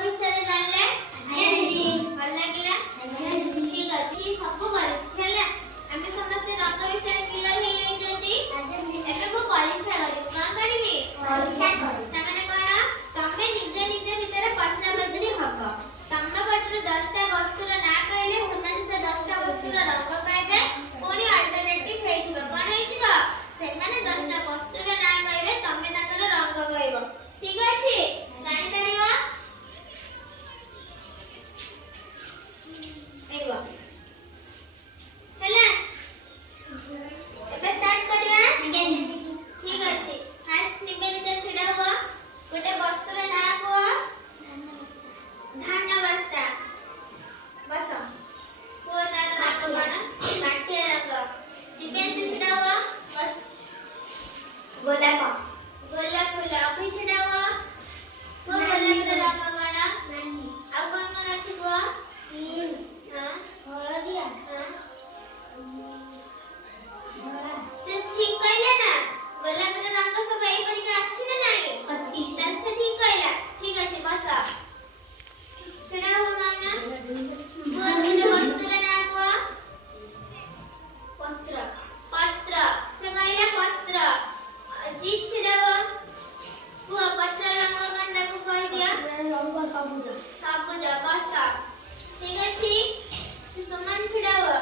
विषय जानले भल लागिला ठीक अछि सब कर हैला हम समस्त रंग विषय क्लियर हे जंती एबे को परीक्षा करी कोन करिवे परीक्षा करी तमने कोन तमे निजे निजे भीतर पछना बजनी हबो तम्मा पटर 10 टा वस्तुर ना कहले समान से 10 टा वस्तुर रंग कहबे कोनी अल्टरनेटिव हेइथिबो कोन हेइथिबो से माने 10 टा वस्तुर ना कहबे तमे ताकर रंग कहबो ठीक अछि जानि परिबो एगो हैला एबे स्टार्ट करिया ठीक अछि फर्स्ट निवेदिता छिडा हुआ गोटे वस्तुर ना को धान्य बस्ता बस को तार रंग कोन माटिया रंग दिव्यांश छिडा हुआ बस गोलाप फूल अभी छिडा हुआ को गोलाप रे रंग कोन आ कोन अछि को हां हळदिया हां से ठीक कहले ना गोलाप रे रंग सब एई परी का अछि ना नाही अछि तल से ठीक कहला ठीक अछि बस छिडा हुआ माना कोन छिडा वस्तु रे ना को पत्र से कहला पत्र जीत छिडा हुआ को पत्र रंग कंडा को कह दिया रंग सबुज बस ठीक अछि से समान छिडा हुआ